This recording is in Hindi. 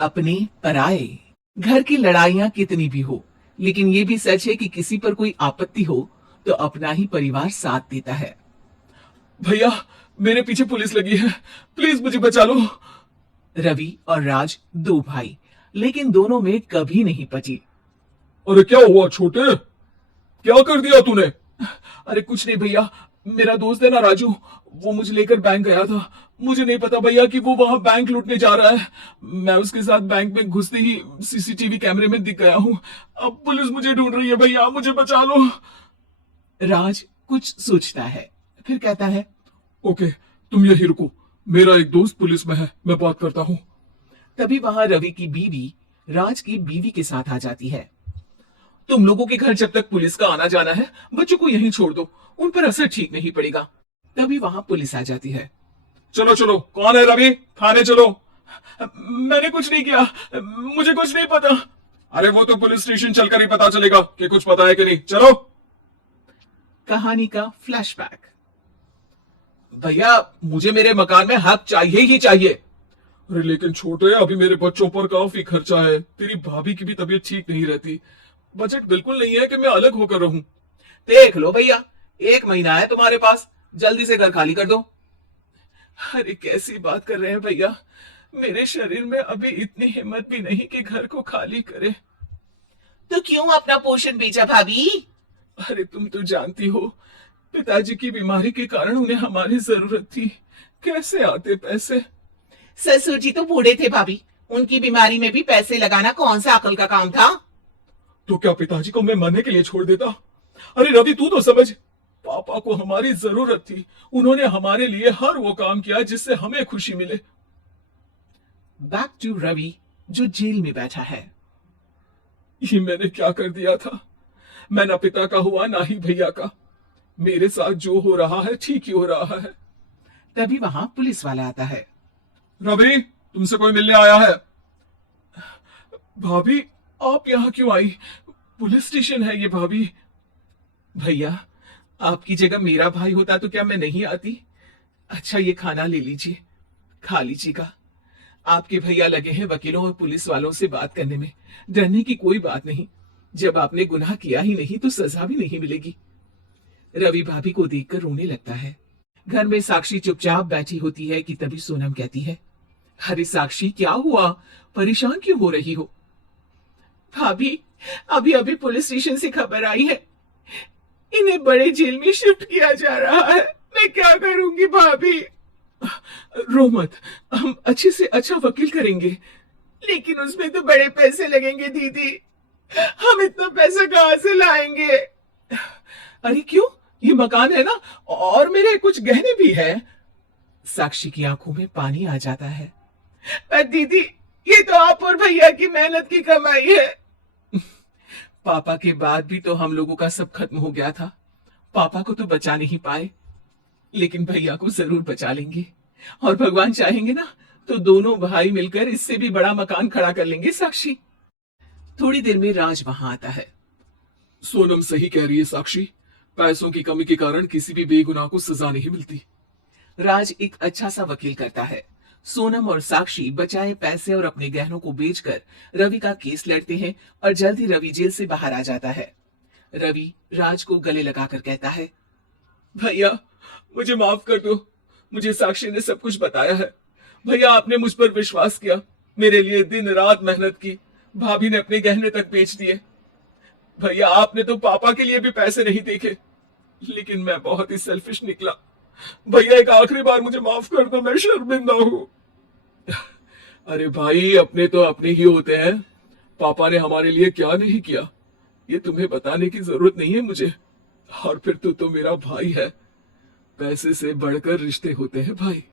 अपने पराए। घर की लड़ाइयां कितनी भी हो, लेकिन ये भी सच है कि किसी पर कोई आपत्ति हो तो अपना ही परिवार साथ देता है। भैया, मेरे पीछे पुलिस लगी है, प्लीज मुझे बचा लो। रवि और राज दो भाई, लेकिन दोनों में कभी नहीं पची। अरे क्या हुआ छोटे, क्या कर दिया तूने? अरे कुछ नहीं भैया, मेरा दोस्त है ना राजू, वो मुझे लेकर बैंक गया था। मुझे नहीं पता भैया कि वो वहां बैंक लूटने जा रहा है। मैं उसके साथ बैंक में घुसते ही सीसीटीवी कैमरे में दिख गया हूँ। अब पुलिस मुझे ढूंढ रही है भैया, मुझे बचा लो। राज कुछ सोचता है, फिर कहता है, ओके, तुम यही रुको, मेरा एक दोस्त पुलिस में है, मैं बात करता हूँ। तभी वहां रवि की बीवी राज की बीवी के साथ आ जाती है। तुम लोगों के घर जब तक पुलिस का आना जाना है, बच्चों को यहीं छोड़ दो, उन पर असर ठीक नहीं पड़ेगा। तभी वहां पुलिस आ जाती है। चलो चलो, कौन है रवि, थाने चलो। मैंने कुछ नहीं किया, मुझे कुछ नहीं पता। अरे वो तो पुलिस स्टेशन चलकर ही पता चलेगा कि कुछ पता है कि नहीं, चलो। कहानी का फ्लैशबैक। भैया, मुझे मेरे मकान में हक चाहिए ही चाहिए। अरे लेकिन छोटे, अभी मेरे बच्चों पर काफी खर्चा है, तेरी भाभी की भी तबीयत ठीक नहीं रहती, बजट बिल्कुल नहीं है कि मैं अलग होकर रहूं। देख लो भैया, 1 महीना है तुम्हारे पास, जल्दी से घर खाली कर दो। अरे कैसी बात कर रहे हैं भैया, मेरे शरीर में अभी इतनी हिम्मत भी नहीं कि घर को खाली करे। तो क्यों अपना पोषण बेचा भाभी? अरे तुम तो जानती हो, पिताजी की बीमारी के कारण उन्हें हमारी जरूरत थी, कैसे आते पैसे। ससुर जी तो बूढ़े थे भाभी, उनकी बीमारी में भी पैसे लगाना कौन सा अकल का काम था। तो क्या पिताजी को मैं मरने के लिए छोड़ देता? अरे रवि, तू तो समझ, पापा को हमारी जरूरत थी, उन्होंने हमारे लिए हर वो काम किया जिससे हमें खुशी मिले। बैक टू रवि, जो जेल में बैठा है। ये मैंने क्या कर दिया था? मैं ना पिता का हुआ ना ही भैया का, मेरे साथ जो हो रहा है ठीक ही हो रहा है। तभी वहां पुलिस वाला आता है। रवि, तुमसे कोई मिलने आया है। भाभी, आप यहाँ क्यों आई? पुलिस स्टेशन है ये भाभी। भैया, आपकी जगह मेरा भाई होता तो क्या मैं नहीं आती? अच्छा, ये खाना ले लीजिए, खा लीजिएगा। आपके भैया लगे हैं वकीलों और पुलिस वालों से बात करने में, डरने की कोई बात नहीं। जब आपने गुनाह किया ही नहीं तो सजा भी नहीं मिलेगी। रवि भाभी को देखकर रोने लगता है। घर में साक्षी चुपचाप बैठी होती है कि तभी सोनम कहती है, अरे साक्षी, क्या हुआ, परेशान क्यों हो रही हो? भाभी, अभी अभी पुलिस स्टेशन से खबर आई है, इन्हें बड़े जेल में शिफ्ट किया जा रहा है। मैं क्या करूंगी भाभी? रो मत, हम अच्छे से अच्छा वकील करेंगे। लेकिन उसमें तो बड़े पैसे लगेंगे दीदी, हम इतना पैसा कहां से लाएंगे? अरे क्यों, ये मकान है ना, और मेरे कुछ गहने भी है। साक्षी की आंखों में पानी आ जाता है। पर दीदी, ये तो आप और भैया की मेहनत की कमाई है। पापा के बाद भी तो हम लोगों का सब खत्म हो गया था, पापा को तो बचा नहीं पाए, लेकिन भैया को जरूर बचा लेंगे। और भगवान चाहेंगे ना तो दोनों भाई मिलकर इससे भी बड़ा मकान खड़ा कर लेंगे। साक्षी। थोड़ी देर में राज वहां आता है। सोनम सही कह रही है साक्षी, पैसों की कमी के कारण किसी भी बेगुनाह को सजा नहीं मिलती। राज एक अच्छा सा वकील करता है। सोनम और साक्षी बचाए पैसे और अपने गहनों को बेचकर रवि का केस लड़ते हैं और जल्द ही रवि जेल से बाहर आ जाता है। रवि राज को गले लगाकर कहता है, भैया, मुझे माफ कर दो, मुझे साक्षी ने सब कुछ बताया है। भैया, आपने मुझ पर विश्वास किया, मेरे लिए दिन रात मेहनत की, भाभी ने अपने गहने तक बेच दिए। भैया, आपने तो पापा के लिए भी पैसे नहीं देखे, लेकिन मैं बहुत ही सेल्फिश निकला। भैया, एक आखिरी बार मुझे माफ कर दो, मैं शर्मिंदा हूं। अरे भाई, अपने तो अपने ही होते हैं, पापा ने हमारे लिए क्या नहीं किया, ये तुम्हें बताने की जरूरत नहीं है मुझे। और फिर तू तो मेरा भाई है, पैसे से बढ़कर रिश्ते होते हैं भाई।